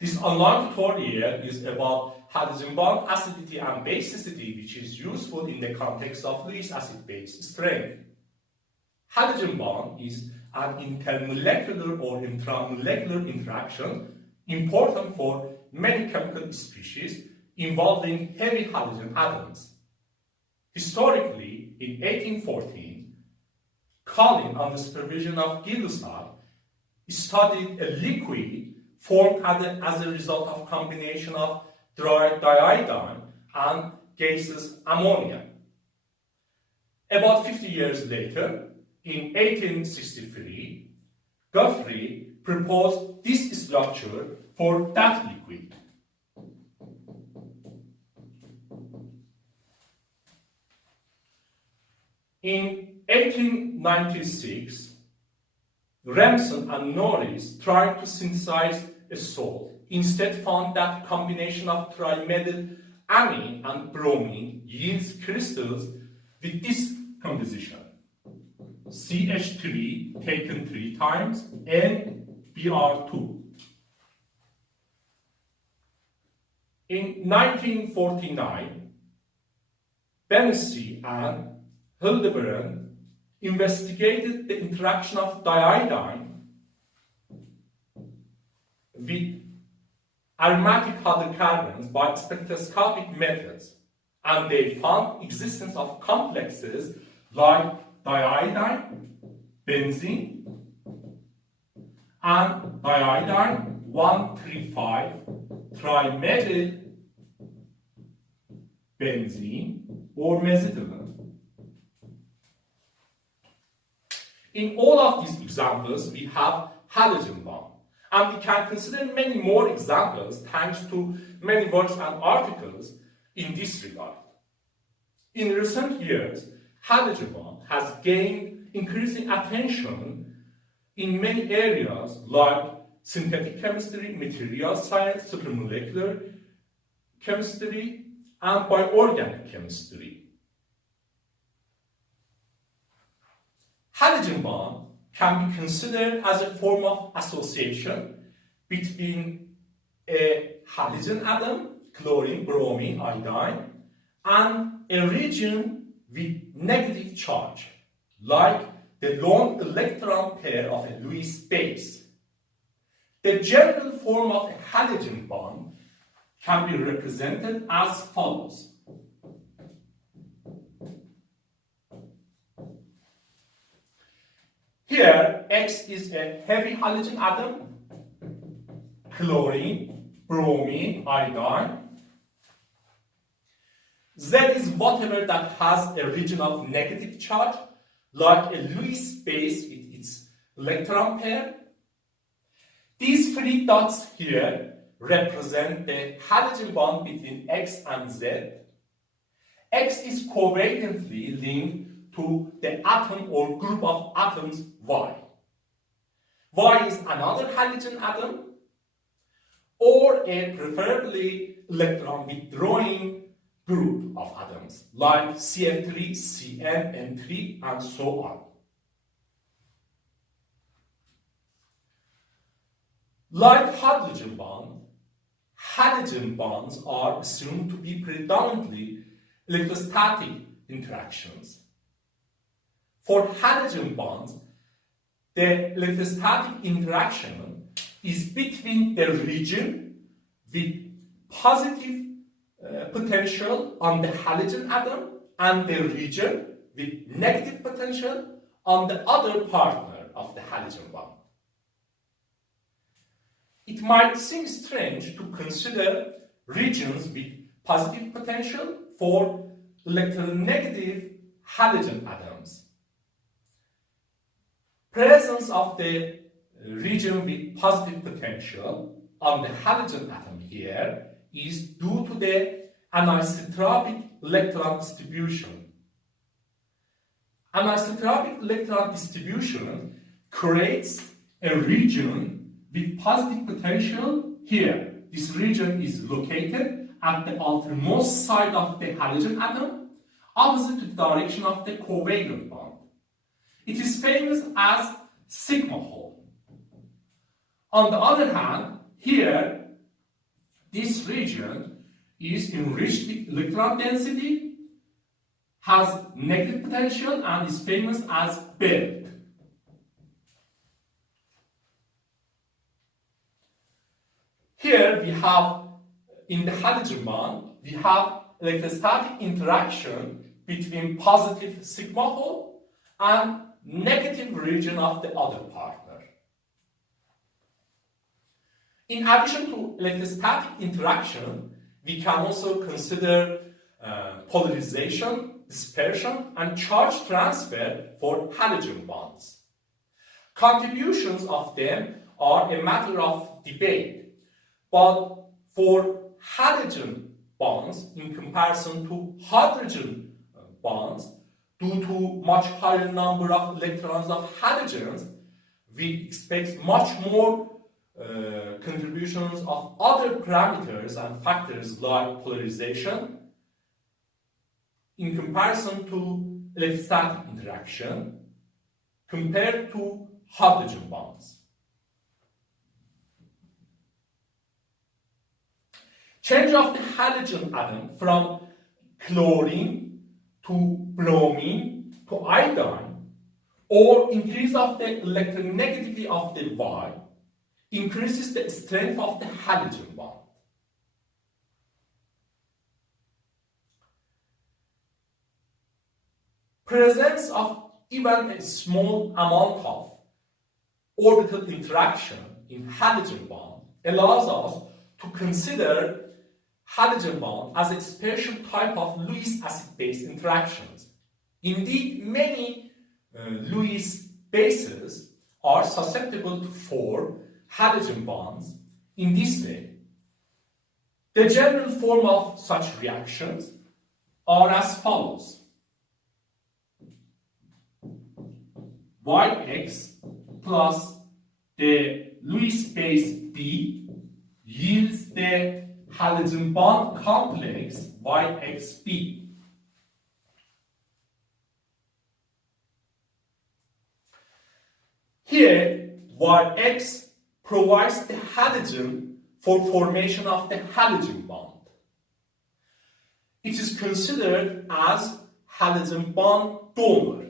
This online tutorial is about halogen bond acidity and basicity, which is useful in the context of Lewis acid-base strength. Halogen bond is an intermolecular or intramolecular interaction important for many chemical species involving heavy halogen atoms. Historically, in 1814, Colin, under the supervision of Gildussat, studied a liquid formed as a result of combination of diiodine and gaseous ammonia. About 50 years later, in 1863, Guthrie proposed this structure for that liquid. In 1896, Remsen and Norris tried to synthesize a salt. Instead found that combination of trimethyl amine and bromine yields crystals with this composition. CH3 taken 3 times and Br2. In 1949, Bennessy and Hildebrand investigated the interaction of diiodine with aromatic hydrocarbons by spectroscopic methods, and they found existence of complexes like diiodine, benzene, and diiodine 135 trimethyl benzene or mesitylene. In all of these examples, we have halogen bond, and we can consider many more examples thanks to many works and articles in this regard. In recent years, halogen bond has gained increasing attention in many areas like synthetic chemistry, material science, supramolecular chemistry, and bioorganic chemistry. Halogen bond can be considered as a form of association between a halogen atom, chlorine, bromine, iodine, and a region with negative charge, like the lone electron pair of a Lewis base. The general form of a halogen bond can be represented as follows. Here, X is a heavy halogen atom, chlorine, bromine, iodine. Z is whatever that has a region of negative charge, like a Lewis base with its electron pair. These 3 dots here represent the halogen bond between X and Z. X is covalently linked to the atom or group of atoms Y. Y is another halogen atom or a preferably electron withdrawing group of atoms like CF3, Cn, N3, and so on. Like hydrogen bond, halogen bonds are assumed to be predominantly electrostatic interactions. For halogen bonds, the electrostatic interaction is between the region with positive potential on the halogen atom and the region with negative potential on the other partner of the halogen bond. It might seem strange to consider regions with positive potential for electronegative halogen atoms. Presence of the region with positive potential on the halogen atom here is due to the anisotropic electron distribution. Anisotropic electron distribution creates a region with positive potential here. This region is located at the outermost side of the halogen atom, opposite to the direction of the covalent bond. It is famous as sigma hole. On the other hand, here this region is enriched with electron density, has negative potential, and is famous as belt. Here we have, in the halogen bond, we have electrostatic interaction between positive sigma hole and negative region of the other partner. In addition to electrostatic interaction, we can also consider polarization, dispersion, and charge transfer for halogen bonds. Contributions of them are a matter of debate, but for halogen bonds in comparison to hydrogen bonds, due to much higher number of electrons of halogens, we expect much more contributions of other parameters and factors like polarization in comparison to electrostatic interaction compared to hydrogen bonds. Change of the halogen atom from chlorine to bromine to iodine, or increase of the electronegativity of the Y, increases the strength of the halogen bond. Presence of even a small amount of orbital interaction in halogen bond allows us to consider halogen bond as a special type of Lewis acid-base interactions. Indeed, many Lewis bases are susceptible to form halogen bonds in this way. The general form of such reactions are as follows. Yx plus the Lewis base B yields the halogen bond complex YXB. Here, Yx provides the halogen for formation of the halogen bond. It is considered as halogen bond donor.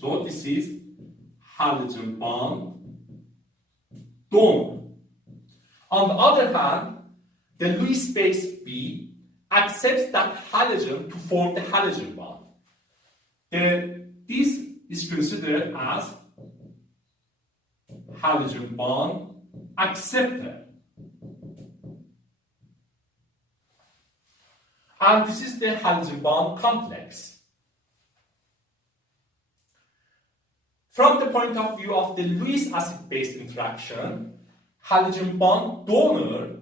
So this is halogen bond donor. On the other hand, the Lewis base B accepts that halogen to form the halogen bond. This is considered as halogen bond acceptor. And this is the halogen bond complex. From the point of view of the Lewis acid-base interaction, halogen bond donor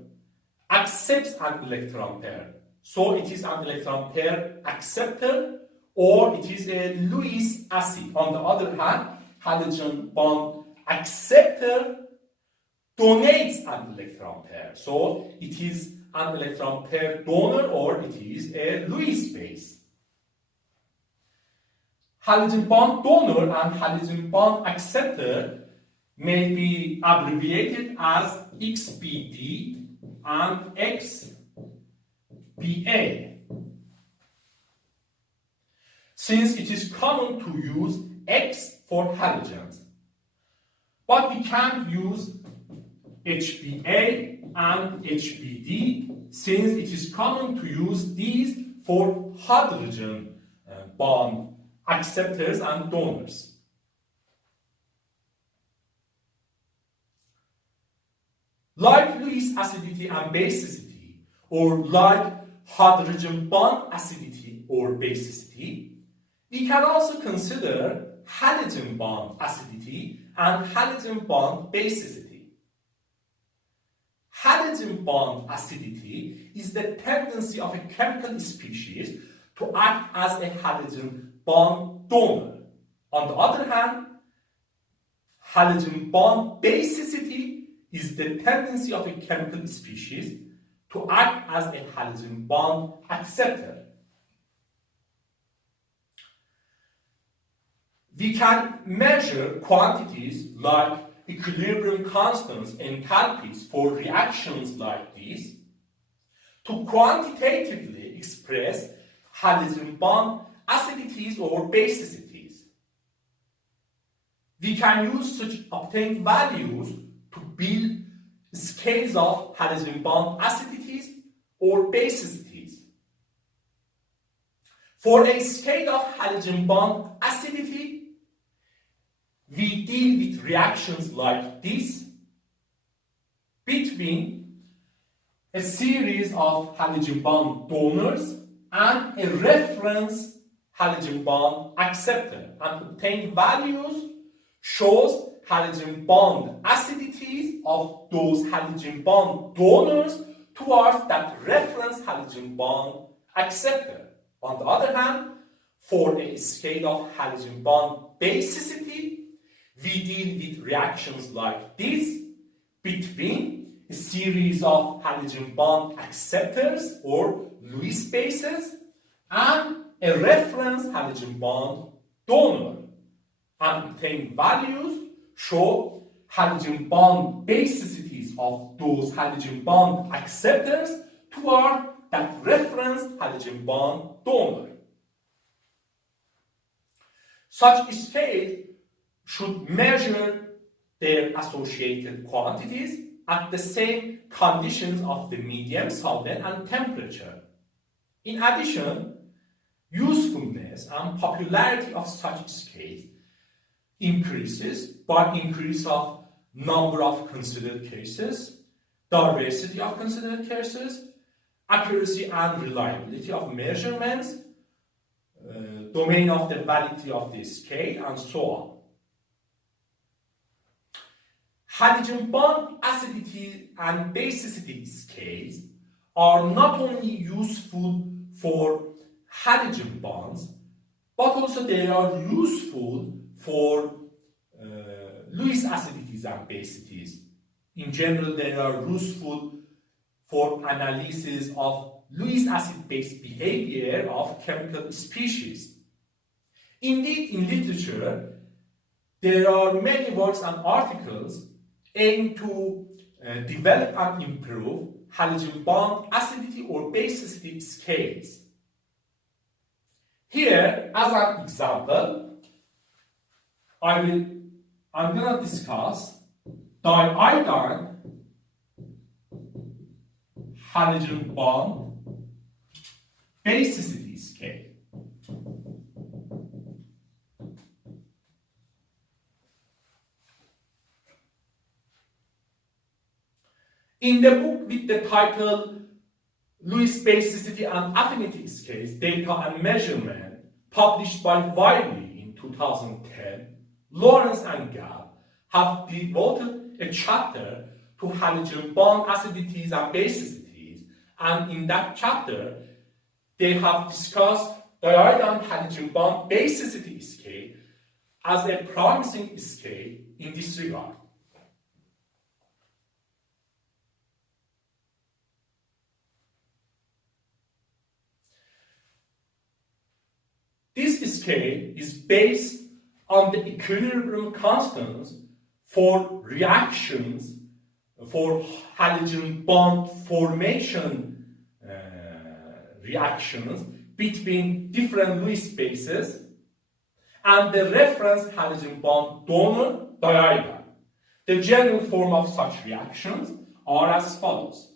accepts an electron pair. So it is an electron pair acceptor, or it is a Lewis acid. On the other hand, halogen bond acceptor donates an electron pair. So it is an electron pair donor, or it is a Lewis base. Halogen bond donor and halogen bond acceptor may be abbreviated as XBD and XBA. Since it is common to use X for halogens, but we can't use HBA and HBD since it is common to use these for hydrogen bond acceptors and donors. Like Lewis acidity and basicity, or like hydrogen bond acidity or basicity, we can also consider halogen bond acidity and halogen bond basicity. Halogen bond acidity is the tendency of a chemical species to act as a halogen bond donor. On the other hand, halogen bond basicity is the tendency of a chemical species to act as a halogen bond acceptor. We can measure quantities like equilibrium constants, enthalpies for reactions like this to quantitatively express halogen bond acidities or basicities. We can use such obtained values to build scales of halogen bond acidities or basicities. For a scale of halogen bond acidity, we deal with reactions like this between a series of halogen bond donors and a reference halogen bond acceptor, and obtained values shows halogen bond acidities of those halogen bond donors towards that reference halogen bond acceptor. On the other hand, for a scale of halogen bond basicity, we deal with reactions like this between a series of halogen bond acceptors or Lewis bases and a reference halogen bond donor, and obtained values show halogen bond basicities of those halogen bond acceptors toward that reference halogen bond donor. Such scales should measure their associated quantities at the same conditions of the medium, solvent, and temperature. In addition, usefulness and popularity of such scales increases by increase of number of considered cases, diversity of considered cases, accuracy and reliability of measurements, domain of the validity of the scale, and so on. Halogen bond acidity and basicity scales are not only useful for halogen bonds, but also they are useful for Lewis acidities and basicities. In general, they are useful for analysis of Lewis acid-base behavior of chemical species. Indeed, in literature, there are many works and articles aimed to develop and improve halogen bond acidity or basicity scales. Here, as an example, I'm going to discuss diiodine halogen bond basicity scale. In the book with the title Lewis Basicity and Affinity Scales, Data and Measurement, published by Wiley in 2010, Lawrence and Gall have devoted a chapter to halogen bond acidities and basicities, and in that chapter, they have discussed diiodine halogen bond basicity scale as a promising scale in this regard. This scale is based on the equilibrium constants for reactions for halogen bond formation reactions between different Lewis bases and the reference halogen bond donor diiodine. The general form of such reactions are as follows: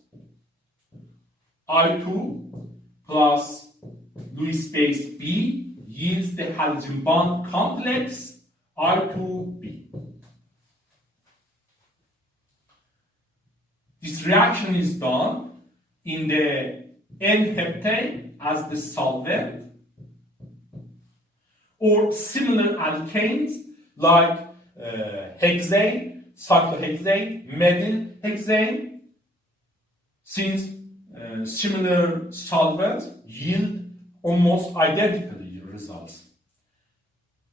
I2 plus Lewis base B yields the halogen bond complex I2B. This reaction is done in the N-heptane as the solvent, or similar alkanes like hexane, cyclohexane, methylhexane, since similar solvents yield almost identical results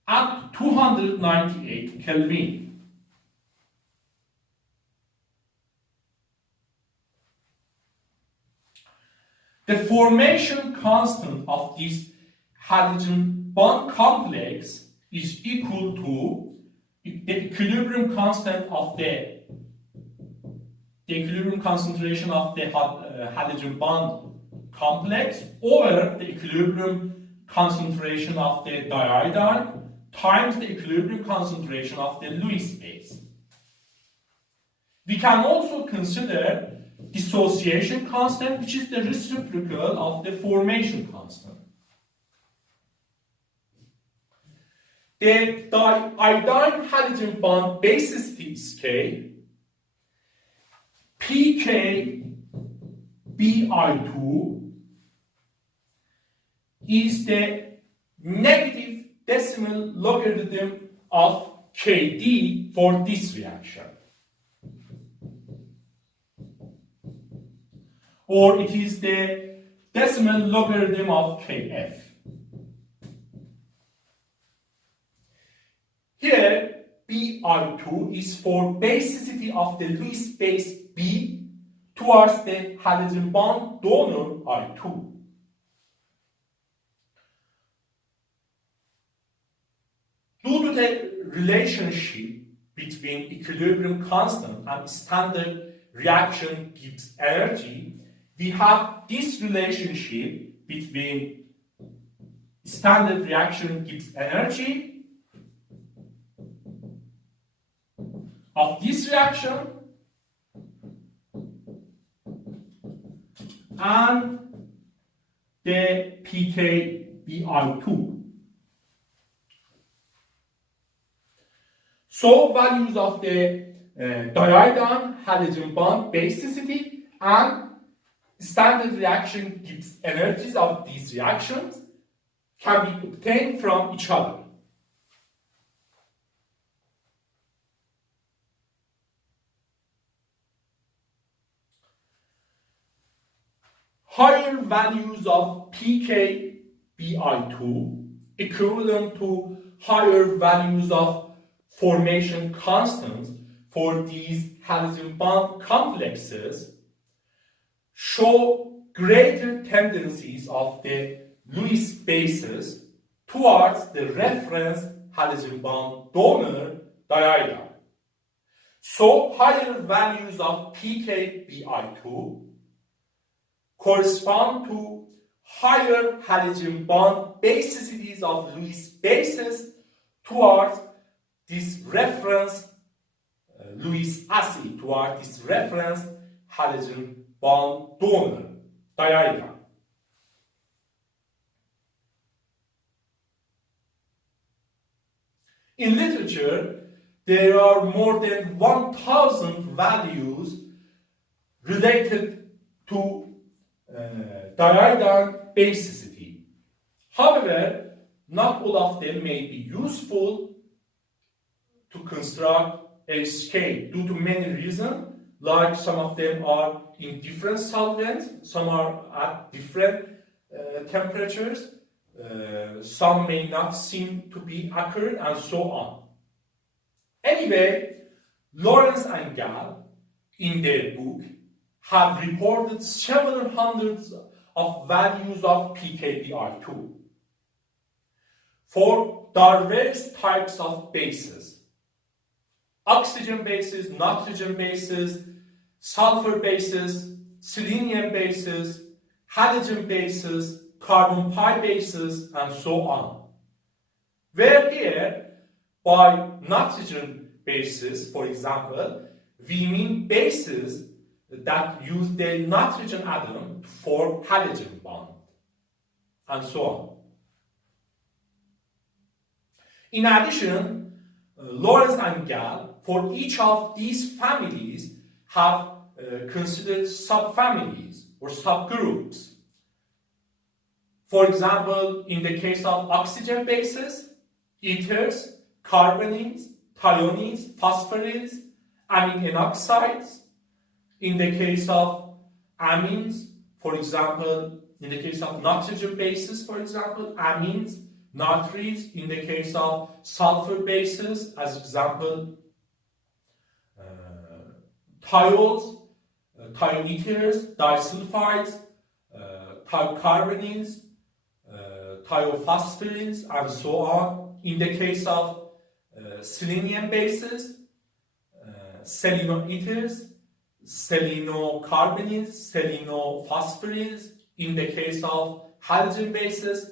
at 298 Kelvin. The formation constant of this halogen bond complex is equal to the equilibrium constant of the equilibrium concentration of the halogen bond complex over the equilibrium concentration of the diiodine times the equilibrium concentration of the Lewis base. We can also consider dissociation constant, which is the reciprocal of the formation constant. The diiodine halogen bond basicity scale pKbi2 is the negative decimal logarithm of Kd for this reaction. Or it is the decimal logarithm of Kf. Here, Bi2 is for basicity of the Lewis base B towards the halogen bond donor I2. Due to the relationship between equilibrium constant and standard reaction Gibbs energy, we have this relationship between standard reaction Gibbs energy of this reaction and the pKbi2. So values of the diiodine halogen bond basicity and standard reaction Gibbs energies of these reactions can be obtained from each other. Higher values of pKbi2 equivalent to higher values of formation constants for these halogen bond complexes show greater tendencies of the Lewis bases towards the reference halogen bond donor diiodine. So higher values of pKbi2 correspond to higher halogen bond basicities of Lewis bases towards this reference Lewis acid, towards this reference halogen bond donor diiodine. In literature, there are more than 1,000 values related to diiodine basicity. However, not all of them may be useful to construct a scale due to many reasons, like some of them are in different solvents, some are at different temperatures, some may not seem to be accurate, and so on. Anyway, Lawrence and Gall, in their book, have reported several hundreds of values of pKbi2 for diverse types of bases: oxygen bases, nitrogen bases, sulfur bases, selenium bases, halogen bases, carbon pi bases, and so on. Where here, by nitrogen bases, for example, we mean bases that use the nitrogen atom to form halogen bond, and so on. In addition, Lawrence and Gall, for each of these families, have considered subfamilies or subgroups. For example, in the case of oxygen bases, ethers, carbonines, thionenes, phosphorines, amine N oxides. In the case of amines, for example, in the case of nitrogen bases, for example, amines, nitriles. In the case of sulfur bases, as example, thiols, thioethers, disulfides, thiocarbonines, thiophosphorines, and so on. In the case of selenium bases, selenoethers, selenocarbenids, selenophosphorins in the case of halogen bases,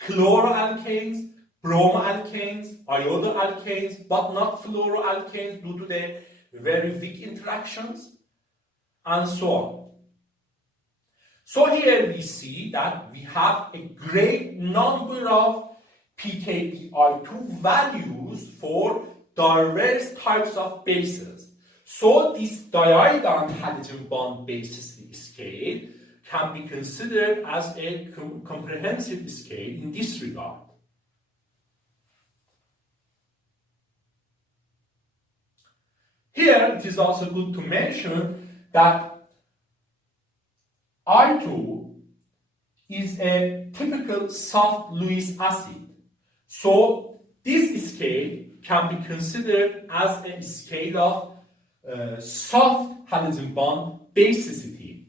chloroalkanes, bromoalkanes, iodoalkanes, but not fluoroalkanes due to their very weak interactions, and so on. So here we see that we have a great number of pKpI2 values for diverse types of bases. So this diiodine halogen bond basicity scale can be considered as a comprehensive scale in this regard. Here it is also good to mention that I2 is a typical soft Lewis acid. So this scale can be considered as a scale of soft halogen bond basicity.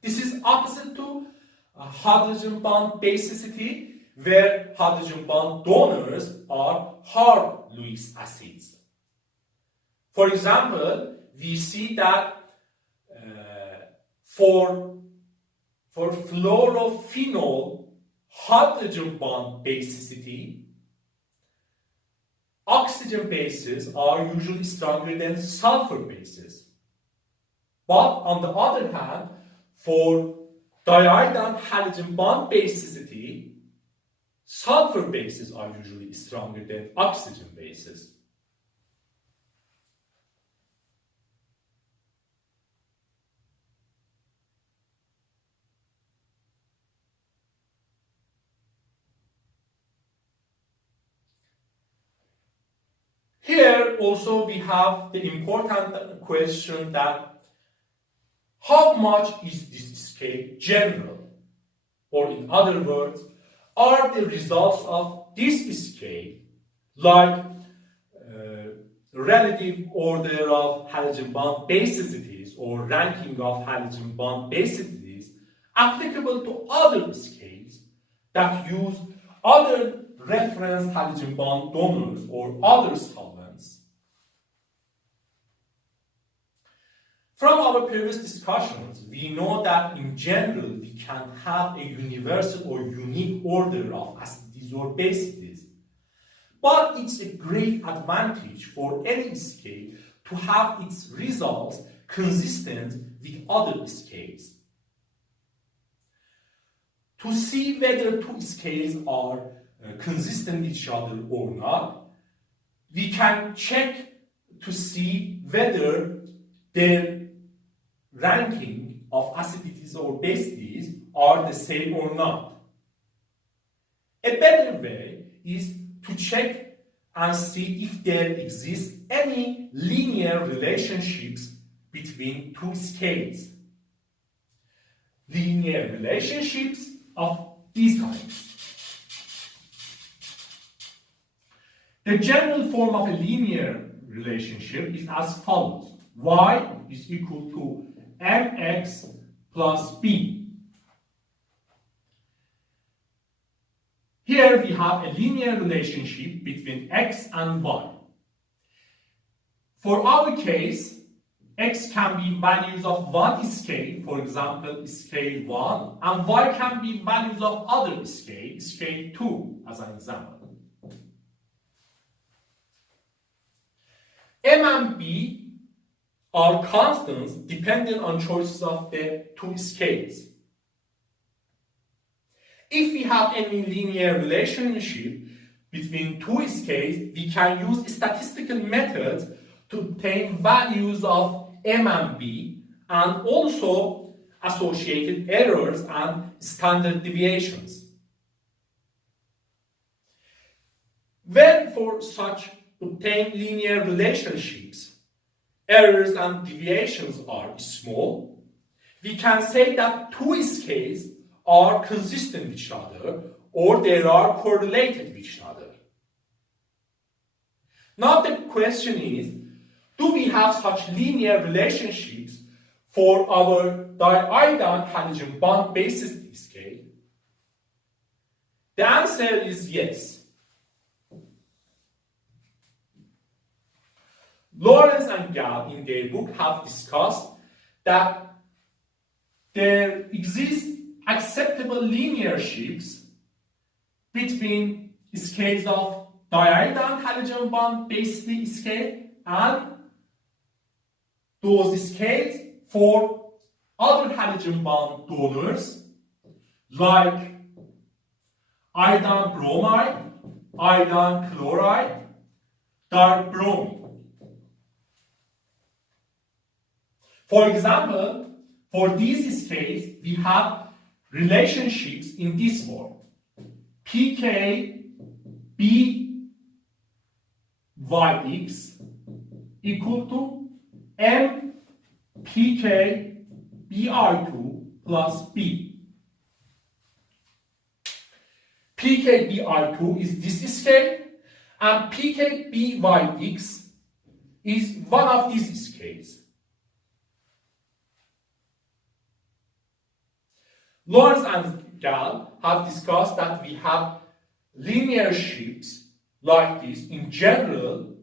This is opposite to hydrogen bond basicity, where hydrogen bond donors are hard Lewis acids. For example, we see that for fluorophenol hydrogen bond basicity, oxygen bases are usually stronger than sulfur bases. But on the other hand, for diiodine halogen bond basicity, sulfur bases are usually stronger than oxygen bases. Here also we have the important question that how much is this scale general? Or in other words, are the results of this scale, like relative order of halogen bond basicities or ranking of halogen bond basicities, applicable to other scales that use other reference halogen bond donors or other solvents? From our previous discussions, we know that in general we can have a universal or unique order of acidities or basities. But it's a great advantage for any scale to have its results consistent with other scales. To see whether two scales are consistent with each other or not, we can check to see whether their ranking of acidities or basities are the same or not. A better way is to check and see if there exist any linear relationships between two scales. Linear relationships of these types. The general form of a linear relationship is as follows. Y is equal to mx plus b. Here we have a linear relationship between x and y. For our case, x can be values of one scale, for example, scale 1, and y can be values of other scale, scale 2, as an example. M and b are constants dependent on choices of the two scales. If we have any linear relationship between two scales, we can use statistical methods to obtain values of M and B and also associated errors and standard deviations. When for such obtained linear relationships, errors and deviations are small, we can say that two scales are consistent with each other or they are correlated with each other. Now the question is, do we have such linear relationships for our diiodine halogen bond basicity scale? The answer is yes. Lawrence and Gall in their book have discussed that there exist acceptable linear shifts between scales of diiodine halogen bond basicity scale and those scales for other halogen bond donors like iodine bromide, iodine chloride, dibromine. For example, for these scales, we have relationships in this form. pK Byx equal to M pK Bi2 plus B. pK Bi2 is this scale, and pK Byx is one of these scales. Lawrence and Gall have discussed that we have linear shifts like this in general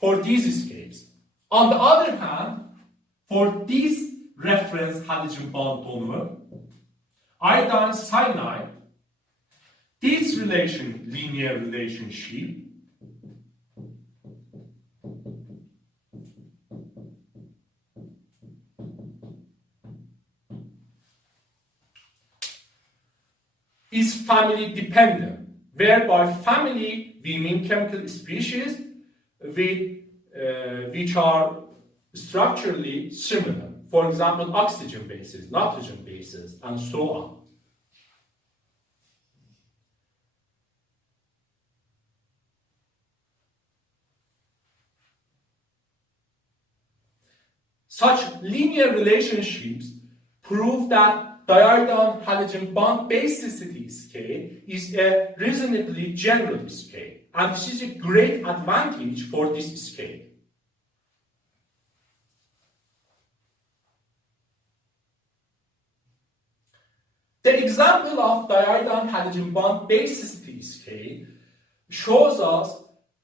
for these scales. On the other hand, for this reference halogen bond donor, iodine cyanide, this linear relationship is family dependent, whereby family we mean chemical species which are structurally similar. For example, oxygen bases, nitrogen bases, and so on. Such linear relationships prove that diiodine halogen bond basicity scale is a reasonably general scale, and this is a great advantage for this scale. The example of diiodine halogen bond basicity scale shows us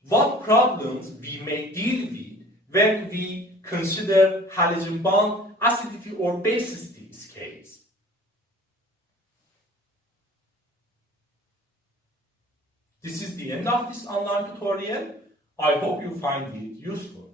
what problems we may deal with when we consider halogen bond acidity or basicity scales. This is the end of this online tutorial. I hope you find it useful.